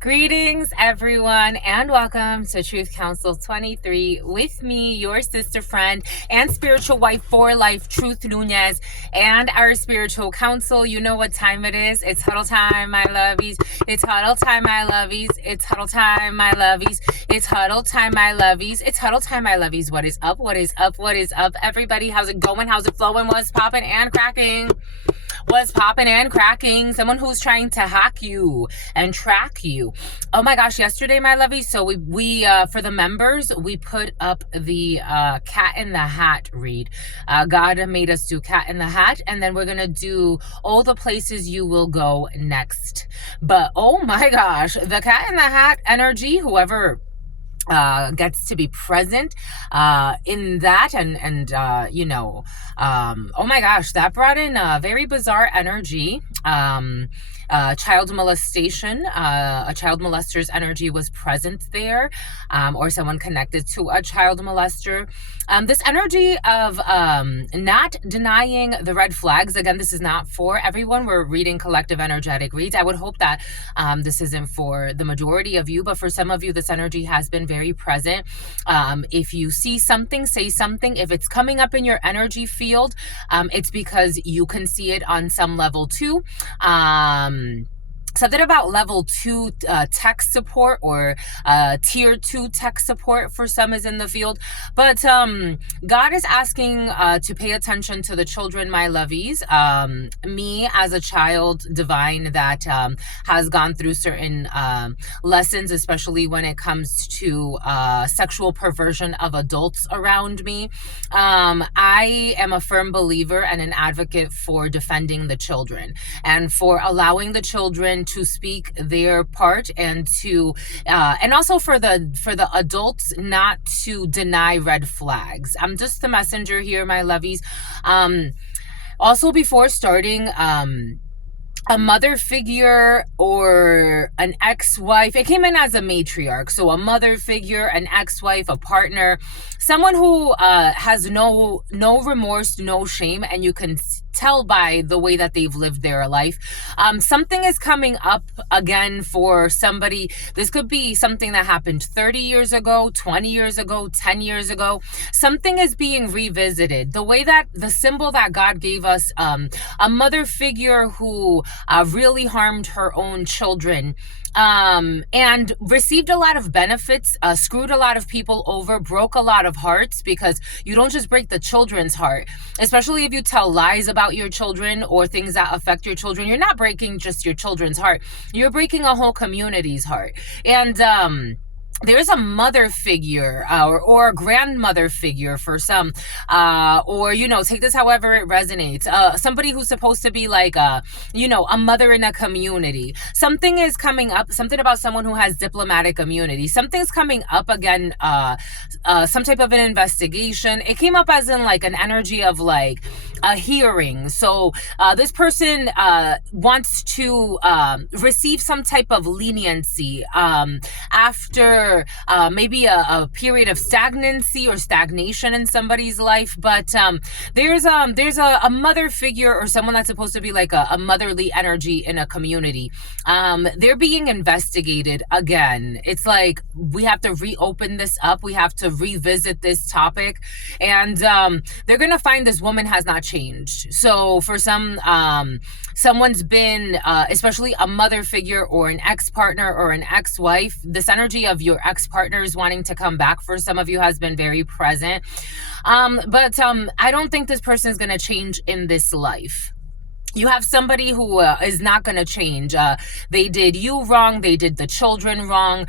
Greetings, everyone, and welcome to Truth Council 23 with me, your sister friend and spiritual wife for life, Truth Nunez, and our spiritual council. You know what time it is. It's huddle time, my lovies. It's huddle time, my lovies. It's huddle time, my lovies. It's huddle time, my lovies. It's huddle time, my lovies. What is up? What is up? What is up, everybody? How's it going? How's it flowing? What's popping and cracking? What's popping and cracking? Someone who's trying to hack you and track you. Oh my gosh, yesterday, my lovies, so we for the members, we put up the Cat in the Hat read. God made us do Cat in the Hat, and then we're gonna do all the places you will go next. But oh my gosh, the Cat in the Hat energy, whoever gets to be present in that, and oh my gosh, that brought in a very bizarre energy. Child molestation, a child molester's energy was present there, or someone connected to a child molester. This energy of not denying the red flags. Again, this is not for everyone. We're reading collective energetic reads. I would hope that this isn't for the majority of you, but for some of you, this energy has been very present. If you see something, say something. If it's coming up in your energy field, it's because you can see it on some level too. Something about level 2 tech support or tier 2 tech support for some is in the field. But God is asking to pay attention to the children, my lovies. Me as a child divine that has gone through certain lessons, especially when it comes to sexual perversion of adults around me. I am a firm believer and an advocate for defending the children and for allowing the children to speak their part, and to and also for the adults not to deny red flags. I'm just the messenger here, my lovies. Also, before starting, a mother figure or an ex-wife, it came in as a matriarch, so a mother figure, an ex-wife, a partner, someone who has no remorse, no shame, and you can tell by the way that they've lived their life. Something is coming up again for somebody. This could be something that happened 30 years ago, 20 years ago, 10 years ago. Something is being revisited. The way that the symbol that God gave us, a mother figure who really harmed her own children, and received a lot of benefits, screwed a lot of people over, broke a lot of hearts, because you don't just break the children's heart, especially if you tell lies about your children or things that affect your children. You're not breaking just your children's heart, you're breaking a whole community's heart. And there's a mother figure or a grandmother figure for some, or, take this however it resonates. Somebody who's supposed to be like, a mother in a community. Something is coming up, something about someone who has diplomatic immunity. Something's coming up again, some type of an investigation. It came up as in like an energy of like a hearing. So this person wants to receive some type of leniency after maybe a period of stagnancy or stagnation in somebody's life. But there's a mother figure or someone that's supposed to be like a motherly energy in a community. They're being investigated again. It's like we have to reopen this up. We have to revisit this topic, and they're gonna find this woman has not changed. So for some, someone's been, especially a mother figure or an ex-partner or an ex-wife, this energy of your ex-partners wanting to come back for some of you has been very present. But I don't think this person is going to change in this life. You have somebody who is not going to change. They did you wrong. They did the children wrong.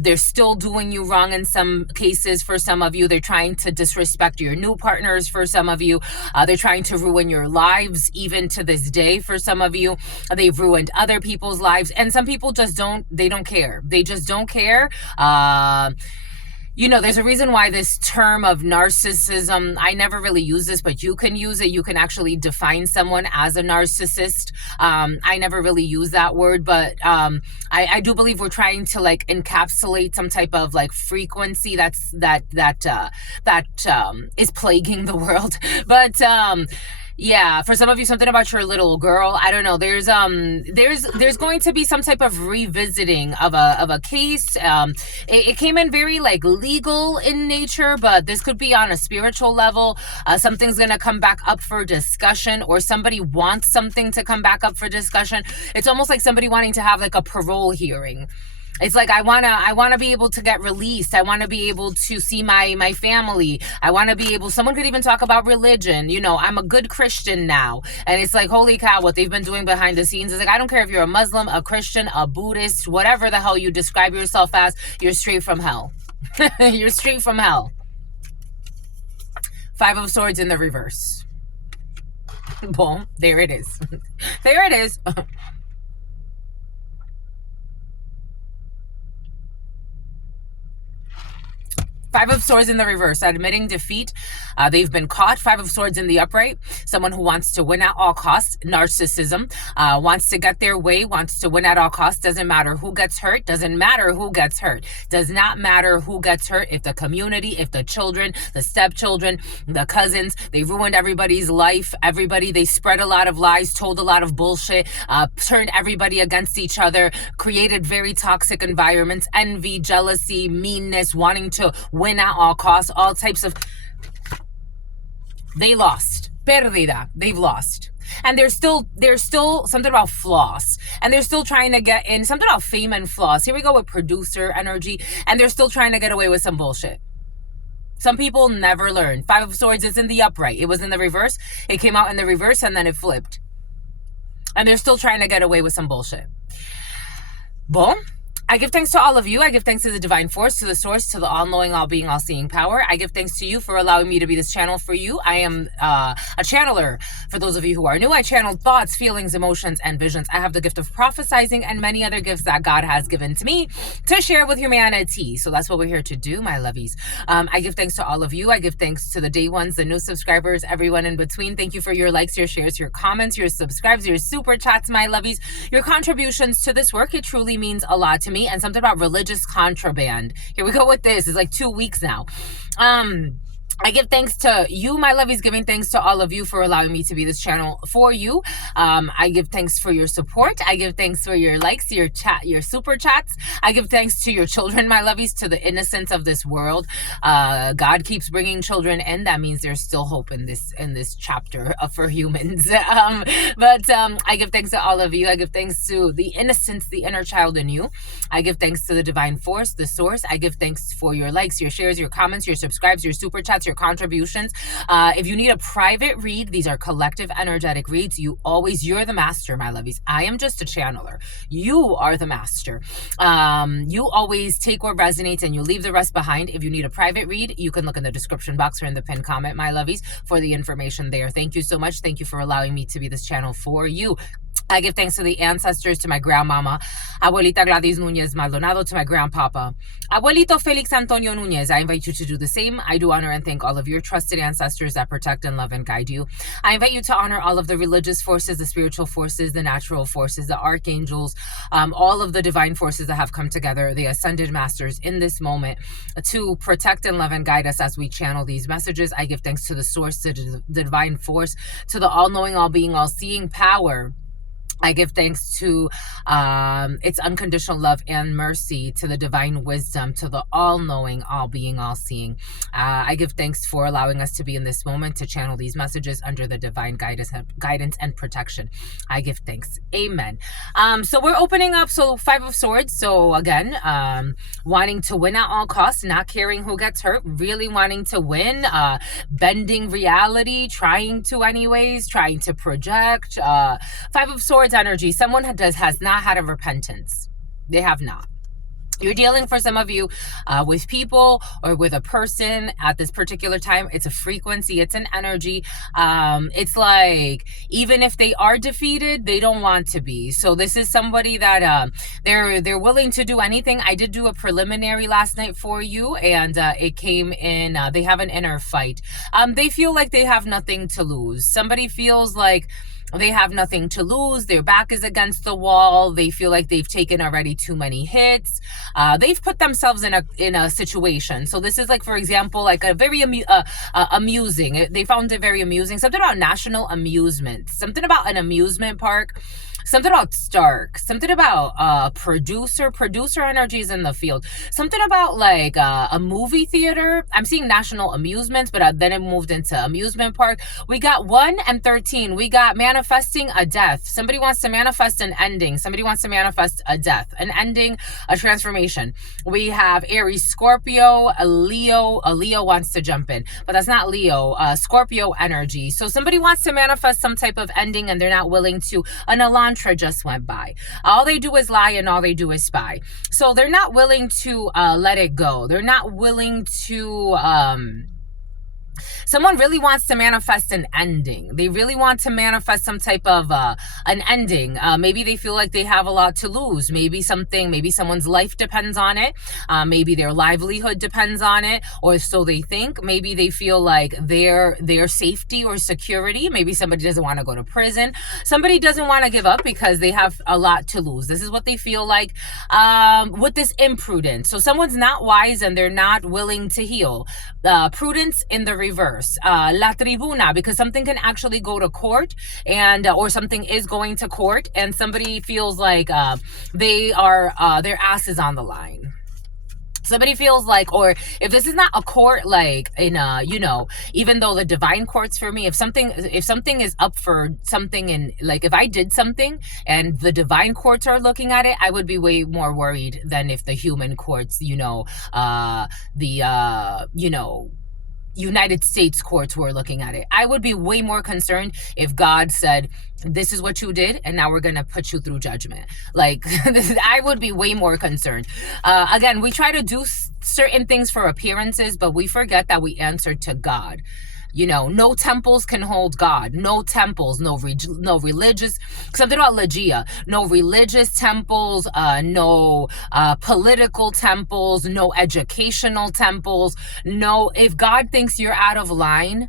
They're still doing you wrong in some cases. For some of you, they're trying to disrespect your new partners. For some of you, they're trying to ruin your lives. Even to this day, for some of you, they've ruined other people's lives. And some people just don't care. They just don't care. There's a reason why this term of narcissism, I never really use this, but you can use it. You can actually define someone as a narcissist. I never really use that word, but I do believe we're trying to like encapsulate some type of like frequency that is plaguing the world. But Yeah, for some of you, something about your little girl. I don't know. There's going to be some type of revisiting of a case. It came in very like legal in nature, but this could be on a spiritual level. Something's gonna come back up for discussion, or somebody wants something to come back up for discussion. It's almost like somebody wanting to have like a parole hearing. It's like I wanna be able to get released. I wanna be able to see my family. I wanna be able, someone could even talk about religion. I'm a good Christian now. And it's like, holy cow, what they've been doing behind the scenes is like, I don't care if you're a Muslim, a Christian, a Buddhist, whatever the hell you describe yourself as, you're straight from hell. You're straight from hell. Five of Swords in the reverse. Boom, there it is. There it is. Five of Swords in the reverse, admitting defeat. They've been caught. Five of Swords in the upright. Someone who wants to win at all costs. Narcissism. Wants to get their way, wants to win at all costs. Doesn't matter who gets hurt. Doesn't matter who gets hurt. Does not matter who gets hurt. If the community, if the children, the stepchildren, the cousins, they ruined everybody's life. Everybody, they spread a lot of lies, told a lot of bullshit, turned everybody against each other, created very toxic environments, envy, jealousy, meanness, wanting to win at all costs, all types of... They lost. Perdida. They've lost. And there's still something about floss. And they're still trying to get in something about fame and floss. Here we go with producer energy. And they're still trying to get away with some bullshit. Some people never learn. Five of Swords is in the upright. It was in the reverse. It came out in the reverse and then it flipped. And they're still trying to get away with some bullshit. Boom. I give thanks to all of you. I give thanks to the divine force, to the source, to the all-knowing, all-being, all-seeing power. I give thanks to you for allowing me to be this channel for you. I am a channeler. For those of you who are new, I channel thoughts, feelings, emotions, and visions. I have the gift of prophesizing and many other gifts that God has given to me to share with humanity. So that's what we're here to do, my lovies. I give thanks to all of you. I give thanks to the day ones, the new subscribers, everyone in between. Thank you for your likes, your shares, your comments, your subscribes, your super chats, my lovies, your contributions to this work. It truly means a lot to me. And something about religious contraband. Here we go with this. It's like 2 weeks now. I give thanks to you, my lovies, giving thanks to all of you for allowing me to be this channel for you. I give thanks for your support. I give thanks for your likes, your chat, your super chats. I give thanks to your children, my lovies, to the innocence of this world. God keeps bringing children in. That means there's still hope in this chapter for humans. I give thanks to all of you. I give thanks to the innocence, the inner child in you. I give thanks to the divine force, the source. I give thanks for your likes, your shares, your comments, your subscribes, your super chats, your contributions. If you need a private read, these are collective energetic reads. You're the master, my lovies. I am just a channeler. You are the master. You always take what resonates and you leave the rest behind. If you need a private read, you can look in the description box or in the pinned comment, my lovies, for the information there. Thank you so much. Thank you for allowing me to be this channel for you. I give thanks to the ancestors, to my grandmama, Abuelita Gladys Nunez Maldonado, to my grandpapa, Abuelito Felix Antonio Nunez. I invite you to do the same. I do honor and thank all of your trusted ancestors that protect and love and guide you. I invite you to honor all of the religious forces, the spiritual forces, the natural forces, the archangels, all of the divine forces that have come together, the ascended masters in this moment to protect and love and guide us as we channel these messages. I give thanks to the source, to the divine force, to the all-knowing, all-being, all-seeing power. I give thanks to its unconditional love and mercy, to the divine wisdom, to the all-knowing, all-being, all-seeing. I give thanks for allowing us to be in this moment to channel these messages under the divine guidance and protection. I give thanks. Amen. So we're opening up. So Five of Swords. So again, wanting to win at all costs, not caring who gets hurt, really wanting to win, bending reality, trying to anyways, trying to project. Five of Swords energy. Someone has not had a repentance. They have not. You're dealing, for some of you, with people or with a person at this particular time. It's a frequency. It's an energy. It's like, even if they are defeated, they don't want to be. So this is somebody that they're willing to do anything. I did do a preliminary last night for you, and it came in, they have an inner fight. They feel like they have nothing to lose. Somebody feels like They have nothing to lose. Their back is against the wall. They feel like they've taken already too many hits. They've put themselves in a situation. So this is like, for example, like a very amusing. They found it very amusing. Something about national amusement. Something about an amusement park. Something about Stark. Something about producer. Producer energies in the field. Something about like a movie theater. I'm seeing national amusements, but then it moved into amusement park. We got 1 and 13. We got manifesting a death. Somebody wants to manifest an ending. Somebody wants to manifest a death, an ending, a transformation. We have Aries, Scorpio, a Leo. A Leo wants to jump in, but that's not Leo. Scorpio energy. So somebody wants to manifest some type of ending and they're not willing to. An Elantra just went by. All they do is lie and all they do is spy. So they're not willing to let it go. They're not willing to someone really wants to manifest an ending. They really want to manifest some type of an ending. Maybe they feel like they have a lot to lose. Maybe someone's life depends on it. Maybe their livelihood depends on it, or so they think. Maybe they feel like their safety or security. Maybe somebody doesn't want to go to prison. Somebody doesn't want to give up because they have a lot to lose. This is what they feel like with this imprudence. So someone's not wise and they're not willing to heal. Prudence in the reverse. La tribuna, because something can actually go to court and or something is going to court and somebody feels like they are their ass is on the line. Somebody feels like, or if this is not a court, like in a, even though the divine courts for me, if something is up for something, and like if I did something and the divine courts are looking at it, I would be way more worried than if the human courts, United States courts were looking at it. I would be way more concerned if God said, this is what you did, and now we're going to put you through judgment. Like, I would be way more concerned. Again, we try to do certain things for appearances, but we forget that we answer to God. No temples can hold God. No temples, no religious, something about Legia. No religious temples, no political temples, no educational temples. No, if God thinks you're out of line,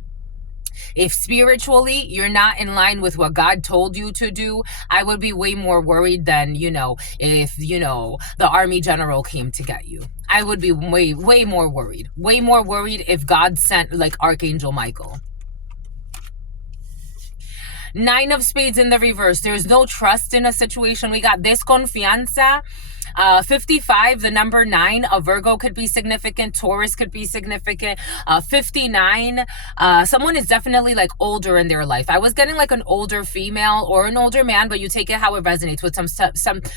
if spiritually you're not in line with what God told you to do, I would be way more worried than, if, the army general came to get you. I would be way, way more worried. Way more worried if God sent like Archangel Michael. 9 of Spades in the reverse. There's no trust in a situation. We got desconfianza. 55, the number 9, a Virgo could be significant. Taurus could be significant. 59, someone is definitely like older in their life. I was getting like an older female or an older man, but you take it how it resonates with something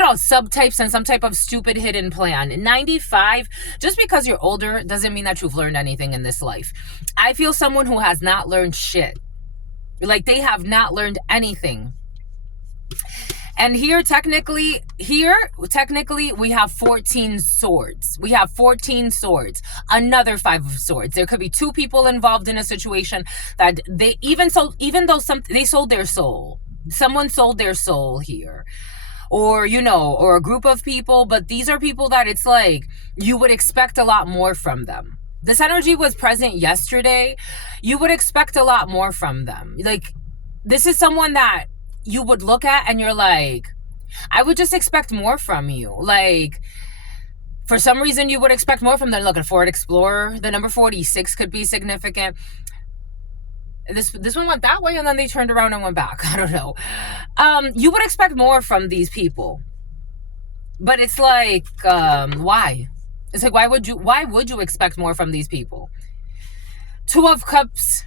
about subtypes and some type of stupid hidden plan. 95, just because you're older doesn't mean that you've learned anything in this life. I feel someone who has not learned shit. Like they have not learned anything. And here, technically, we have 14 swords. We have 14 swords. Another 5 of swords. There could be 2 people involved in a situation that they even though they sold their soul. Someone sold their soul here. Or, or a group of people. But these are people that it's like you would expect a lot more from them. This energy was present yesterday. You would expect a lot more from them. Like, this is someone that you would look at and you're like, I would just expect more from you. Like, for some reason, you would expect more from them. Look, a Ford Explorer. The number 46 could be significant. This one went that way and then they turned around and went back. I don't know. You would expect more from these people. But it's like, why? It's like, why would you expect more from these people? 2 of Cups.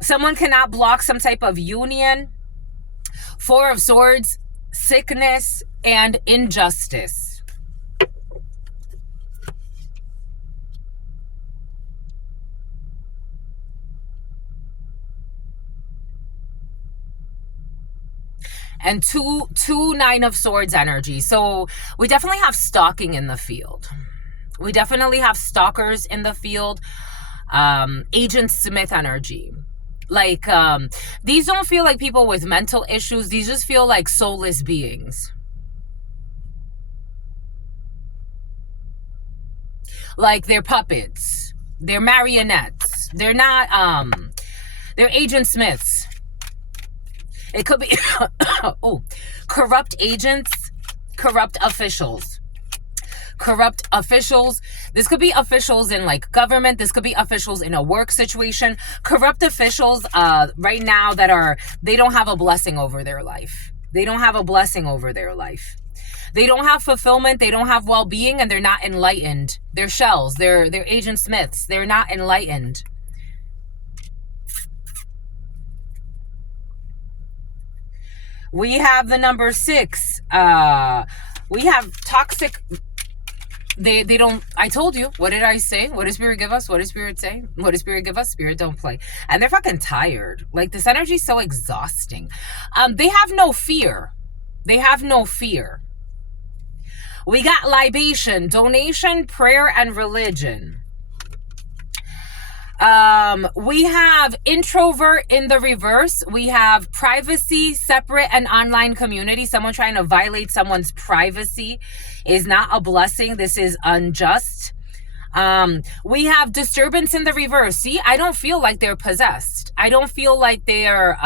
Someone cannot block some type of union. 4 of Swords, sickness, and injustice. And two 9 of Swords energy. So we definitely have stalking in the field. We definitely have stalkers in the field. Agent Smith energy. Like, these don't feel like people with mental issues. These just feel like soulless beings. Like, they're puppets. They're marionettes. They're not, they're Agent Smiths. It could be oh, corrupt agents, corrupt officials. Corrupt officials. This could be officials in like government. This could be officials in a work situation. Corrupt officials right now they don't have a blessing over their life. They don't have a blessing over their life. They don't have fulfillment. They don't have well-being, and they're not enlightened. They're shells. They're Agent Smiths. They're not enlightened. We have the number 6. We have toxic. They don't. I told you. What did I say? What does Spirit give us? What does Spirit say? What does Spirit give us? Spirit don't play. And they're fucking tired. Like, this energy is so exhausting. They have no fear. They have no fear. We got libation, donation, prayer, and religion. We have introvert in the reverse. We have privacy, separate, and online community. Someone trying to violate someone's privacy is not a blessing. This is unjust. We have disturbance in the reverse. See, I don't feel like they're possessed. I don't feel like they're,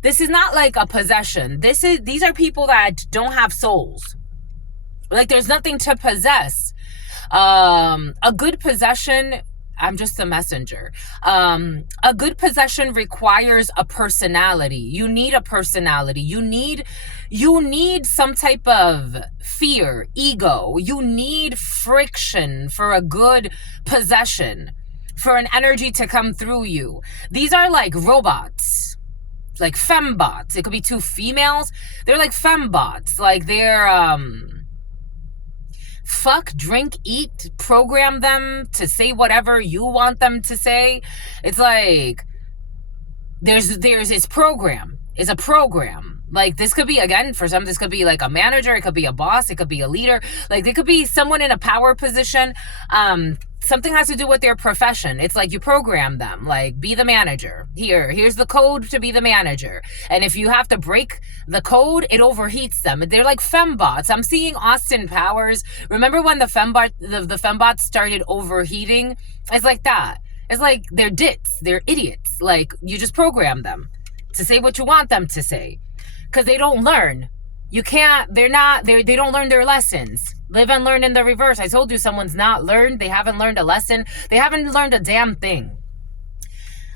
this is not like a possession. These are people that don't have souls. Like, there's nothing to possess. A good possession, I'm just a messenger. A good possession requires a personality. You need a personality. You need some type of fear, ego. You need friction for a good possession, for an energy to come through you. These are like robots, like fembots. It could be 2 females. They're like fembots. Like, they're, fuck, drink, eat, program them to say whatever you want them to say. It's like, there's this program. It's a program. Like, this could be, again, for some, this could be like a manager. It could be a boss. It could be a leader. Like, it could be someone in a power position. Something has to do with their profession. It's like, you program them, like, be the manager. Here's the code to be the manager. And if you have to break the code, it overheats them. They're like fembots. I'm seeing Austin Powers. Remember when the fembots started overheating? It's like that. It's like, they're dits. They're idiots. Like, you just program them to say what you want them to say. Because they don't learn. You can't, they don't learn their lessons. Live and learn in the reverse. I told you, someone's not learned. They haven't learned a lesson. They haven't learned a damn thing.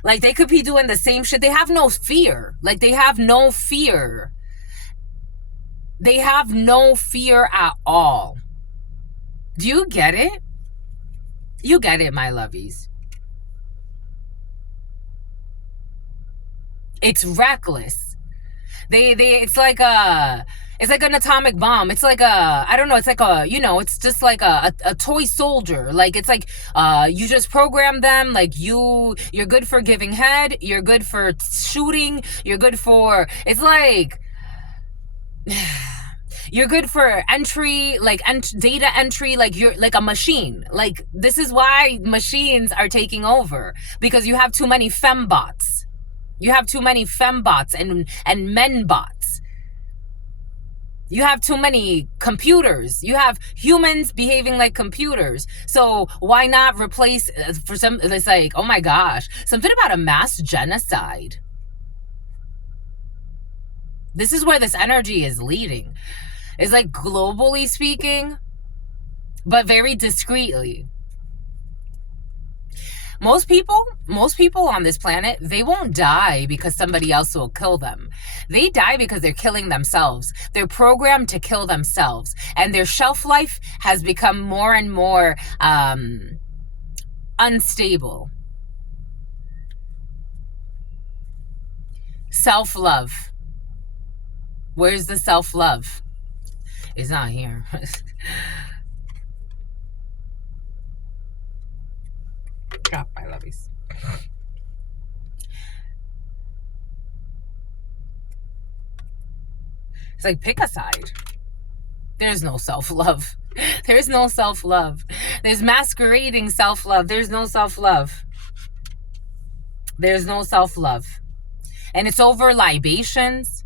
Like, they could be doing the same shit. They have no fear. Like, they have no fear. They have no fear at all. Do you get it? You get it, my lovies. It's reckless. It's like an atomic bomb. It's like I don't know, it's like it's just like a toy soldier. Like, it's like, you just program them. Like, you're good for giving head. You're good for shooting. You're good for, it's like, you're good for entry, like data entry. Like, you're like a machine. Like, this is why machines are taking over, because you have too many fembots. You have too many fembots and menbots. You have too many computers. You have humans behaving like computers. So why not replace, for some, it's like, oh my gosh, something about a mass genocide. This is where this energy is leading. It's like, globally speaking, but very discreetly. Most people on this planet, they won't die because somebody else will kill them. They die because they're killing themselves. They're programmed to kill themselves. And their shelf life has become more and more unstable. Self-love. Where's the self-love? It's not here. Drop my lovies. It's like, pick a side. There's no self-love. There's no self-love. There's masquerading self-love. There's no self-love. There's no self-love. And it's over libations.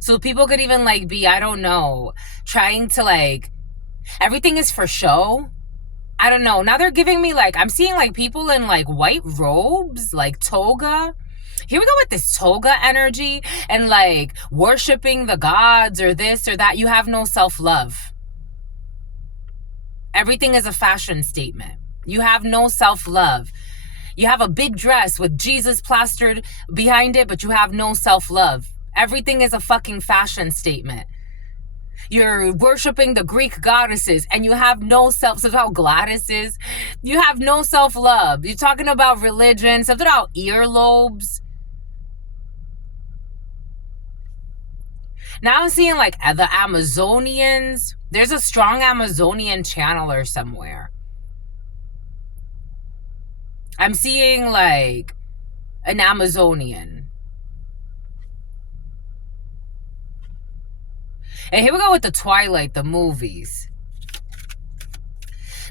So people could even like be, I don't know, trying to like, everything is for show. I don't know. Now they're giving me like, I'm seeing like people in like white robes, like toga. Here we go with this toga energy and like worshiping the gods or this or that. You have no self-love. Everything is a fashion statement. You have no self-love. You have a big dress with Jesus plastered behind it, but you have no self-love. Everything is a fucking fashion statement. You're worshiping the Greek goddesses and you have no something about Gladys's. You have no self-love. You're talking about religion, something about earlobes. Now I'm seeing like the Amazonians. There's a strong Amazonian channeler somewhere. I'm seeing like an Amazonian. And here we go with the Twilight, the movies.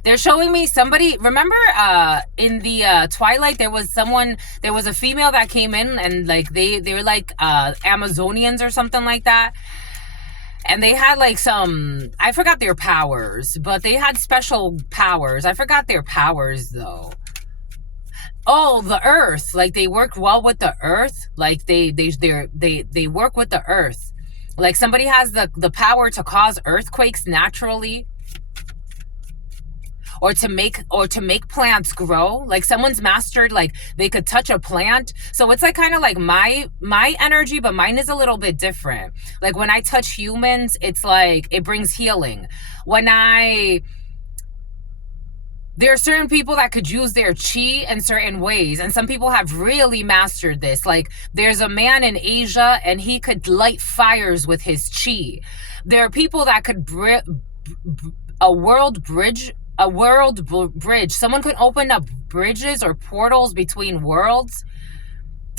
They're showing me somebody, remember in the Twilight, there was a female that came in and like they're like Amazonians or something like that. And they had like I forgot their powers, but they had special powers. I forgot their powers though. Oh, the earth. Like they worked well with the earth. Like they work with the earth. Like somebody has the power to cause earthquakes naturally. Or to make plants grow. Like someone's mastered, like they could touch a plant. So it's like kind of like my energy, but mine is a little bit different. Like when I touch humans, it's like it brings healing. There are certain people that could use their chi in certain ways. And some people have really mastered this. Like there's a man in Asia and he could light fires with his chi. There are people that could a world bridge. Someone could open up bridges or portals between worlds.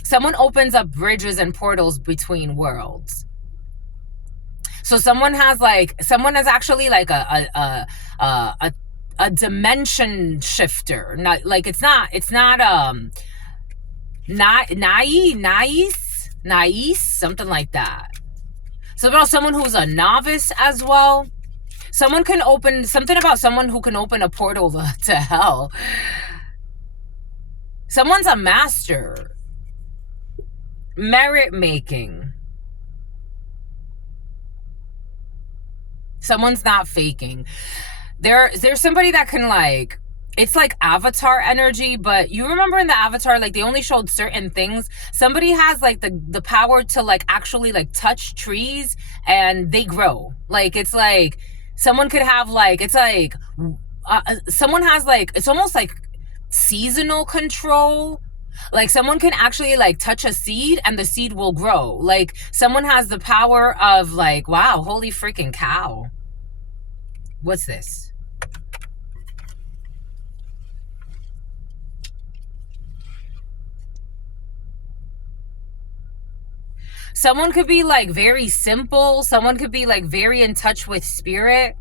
Someone opens up bridges and portals between worlds. So someone has actually like a dimension shifter. Not like it's not nice, something like that. So about someone who's a novice as well. Someone can open something about someone who can open a portal to hell. Someone's a master. Merit making. Someone's not faking. There's somebody that can like, it's like Avatar energy, but you remember in the Avatar, like they only showed certain things. Somebody has like the power to like actually like touch trees and they grow. Like it's like someone could have like, it's like someone has like, it's almost like seasonal control. Like someone can actually like touch a seed and the seed will grow. Like someone has the power of like, wow, holy freaking cow. What's this? Someone could be like very simple. Someone could be like very in touch with spirit.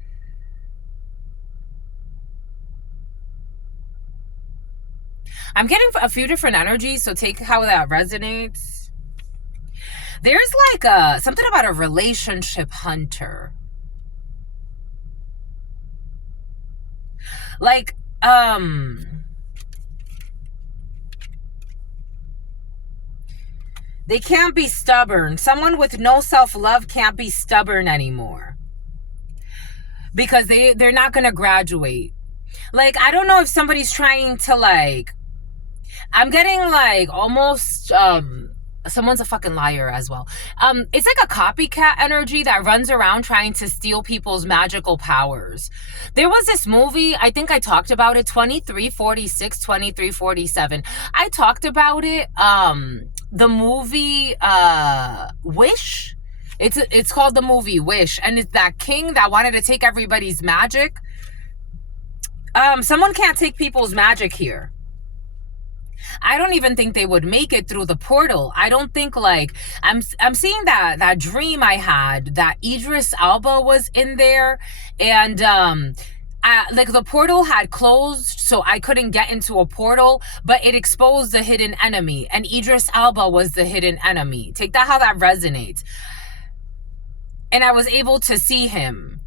I'm getting a few different energies, so take how that resonates. There's like something about a relationship hunter. Like, they can't be stubborn. Someone with no self-love can't be stubborn anymore. Because they're not going to graduate. Like, I don't know if somebody's trying to like, I'm getting like almost, someone's a fucking liar as well. It's like a copycat energy that runs around trying to steal people's magical powers. There was this movie, I think I talked about it, 2346, 2347. I talked about it, the movie, Wish. It's called the movie Wish, and it's that king that wanted to take everybody's magic. Someone can't take people's magic here. I don't even think they would make it through the portal. I don't think like, I'm seeing that dream I had that Idris Elba was in there and like the portal had closed, so I couldn't get into a portal, but it exposed the hidden enemy and Idris Elba was the hidden enemy. Take that how that resonates. And I was able to see him.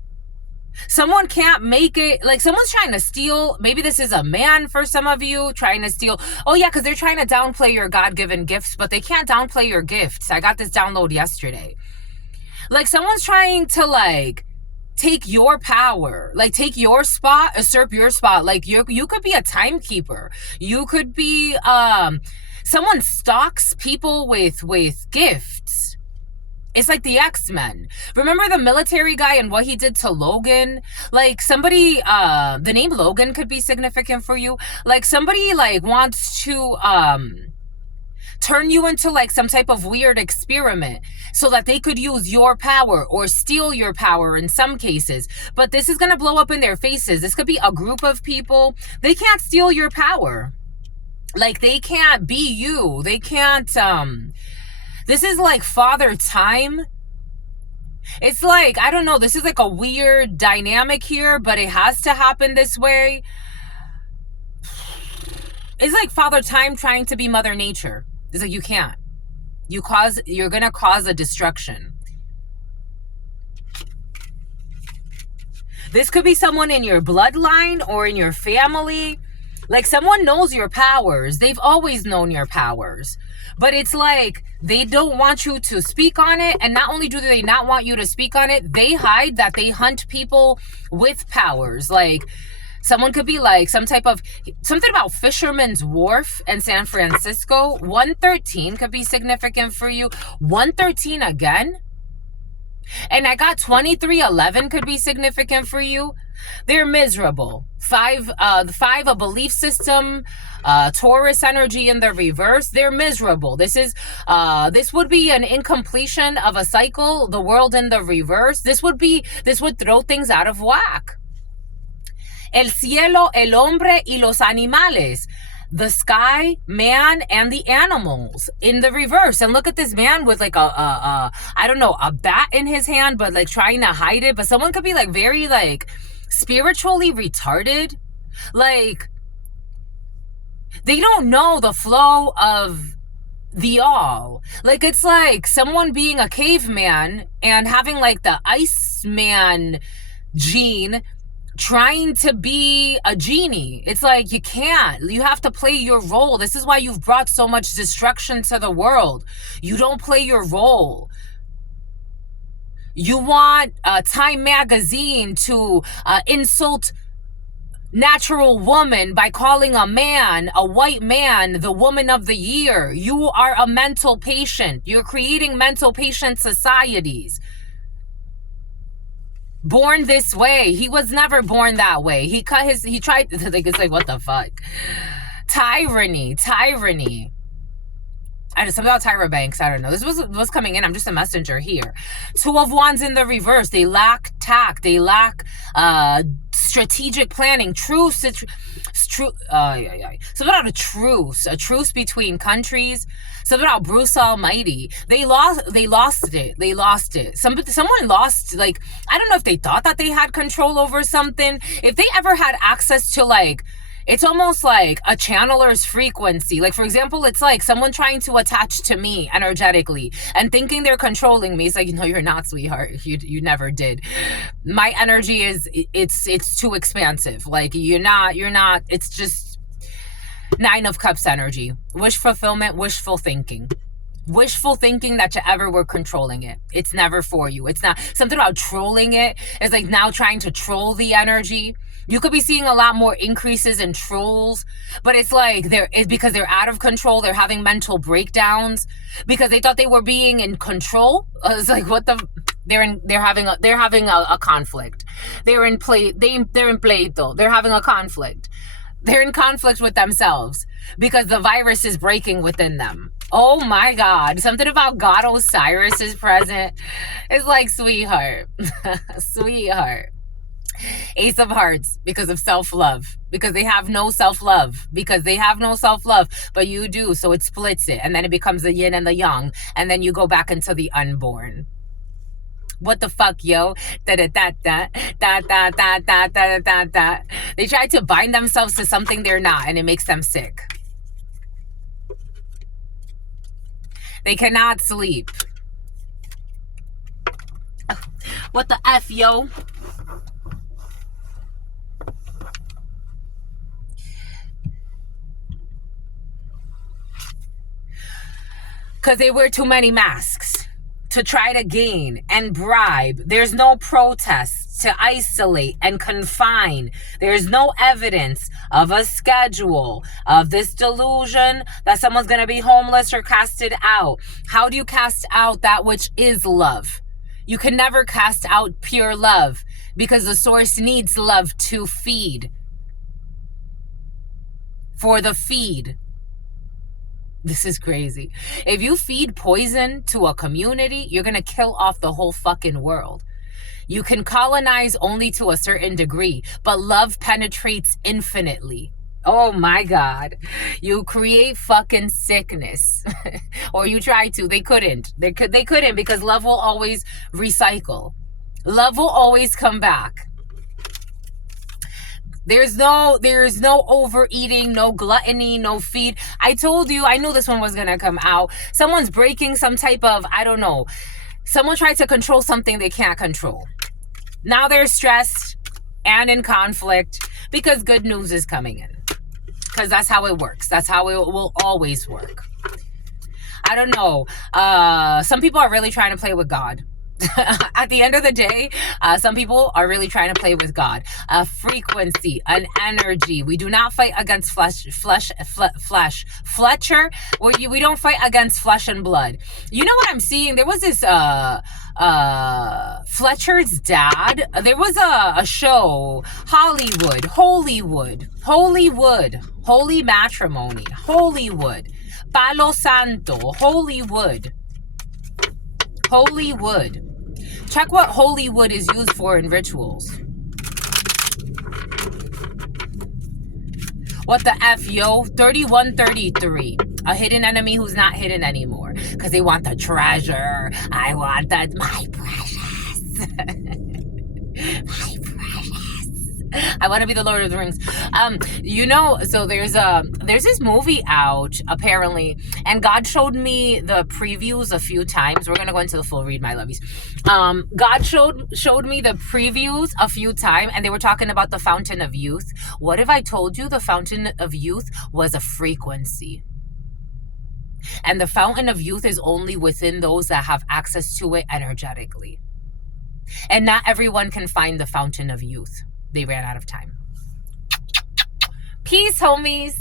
Someone can't make it, like someone's trying to steal. Maybe this is a man for some of you trying to steal. Oh yeah, because they're trying to downplay your God-given gifts, but they can't downplay your gifts. I got this download yesterday. Like someone's trying to like take your power, like take your spot, usurp your spot. Like you could be a timekeeper. You could be someone stalks people with gifts. It's like the X-Men. Remember the military guy and what he did to Logan? Like somebody, the name Logan could be significant for you. Like somebody like wants to turn you into like some type of weird experiment so that they could use your power or steal your power in some cases. But this is going to blow up in their faces. This could be a group of people. They can't steal your power. Like they can't be you. They can't, this is like Father Time. It's like, I don't know, this is like a weird dynamic here, but it has to happen this way. It's like Father Time trying to be Mother Nature. It's like, you can't. You're gonna cause a destruction. This could be someone in your bloodline or in your family. Like someone knows your powers. They've always known your powers. But it's like they don't want you to speak on it. And not only do they not want you to speak on it, they hide that they hunt people with powers. Like someone could be like some type of, something about Fisherman's Wharf in San Francisco. 113 could be significant for you. 113 again. And I got 2311 could be significant for you. They're miserable. The 5, a belief system, Taurus energy in the reverse. They're miserable. This would be an incompletion of a cycle. The world in the reverse. This would throw things out of whack. El cielo, el hombre y los animales. The sky, man, and the animals in the reverse. And look at this man with like I don't know, a bat in his hand, but like trying to hide it. But someone could be like very like spiritually retarded. Like they don't know the flow of the all. Like it's like someone being a caveman and having like the Iceman gene trying to be a genie. It's like you can't. You have to play your role. This is why you've brought so much destruction to the world. You don't play your role. You want Time magazine to insult natural woman by calling a man, a white man, the woman of the year. You are a mental patient. You're creating mental patient societies. Born this way. He was never born that way. He tried, it's like, what the fuck? Tyranny. I just, something about Tyra Banks. I don't know. This was coming in. I'm just a messenger here. 2 of Wands in the reverse. They lack tact. They lack strategic planning. Something about a truce between countries. Something about Bruce Almighty. They lost it. Someone lost, like, I don't know if they thought that they had control over something. If they ever had access to, like, it's almost like a channeler's frequency. Like, for example, it's like someone trying to attach to me energetically and thinking they're controlling me. It's like, no, you're not, sweetheart. You never did. My energy it's too expansive. Like, you're not, it's just 9 of Cups energy. Wish fulfillment, wishful thinking. Wishful thinking that you ever were controlling it. It's never for you. It's not something about trolling it. It's like now trying to troll the energy. You could be seeing a lot more increases in trolls, but it's like it's because they're out of control. They're having mental breakdowns because they thought they were being in control. It's like, what the? They're having a conflict. They're in pleito. They're having a conflict. They're in conflict with themselves because the virus is breaking within them. Oh my God. Something about God Osiris is present. It's like, sweetheart. Sweetheart. Ace of Hearts, because of self-love. Because they have no self-love. But you do, so it splits it. And then it becomes the yin and the yang. And then you go back into the unborn. What the fuck, yo? They try to bind themselves to something they're not, and it makes them sick. They cannot sleep. What the F, yo? because they wear too many masks to try to gain and bribe. There's no protests to isolate and confine. There's no evidence of a schedule of this delusion that someone's going to be homeless or casted out. How do you cast out that which is love? You can never cast out pure love because the source needs love to feed. For the feed. This is crazy. If you feed poison to a community, you're going to kill off the whole fucking world. You can colonize only to a certain degree, but love penetrates infinitely. Oh my God. You create fucking sickness. Or you try to. They couldn't. They couldn't because love will always recycle. Love will always come back. There's no overeating, no gluttony, no feed. I told you, I knew this one was going to come out. Someone's breaking some type of, I don't know. Someone tried to control something they can't control. Now they're stressed and in conflict because good news is coming in. Because that's how it works. That's how it will always work. I don't know. Some people are really trying to play with God. At the end of the day, some people are really trying to play with God. A frequency, an energy. We do not fight against flesh. Fletcher, we don't fight against flesh and blood. You know what I'm seeing? There was this Fletcher's dad. There was a show, Holy Matrimony, Hollywood, Palo Santo, Hollywood. Check what holy wood is used for in rituals. What the F, yo? 3133. A hidden enemy who's not hidden anymore. Because they want the treasure. I want that, my precious. My precious. I want to be the Lord of the Rings. So there's this movie out, apparently, and God showed me the previews a few times. We're going to go into the full read, my lovies. God showed me the previews a few times, and they were talking about the Fountain of Youth. What if I told you the Fountain of Youth was a frequency? And the Fountain of Youth is only within those that have access to it energetically. And not everyone can find the Fountain of Youth. They ran out of time. Peace, homies.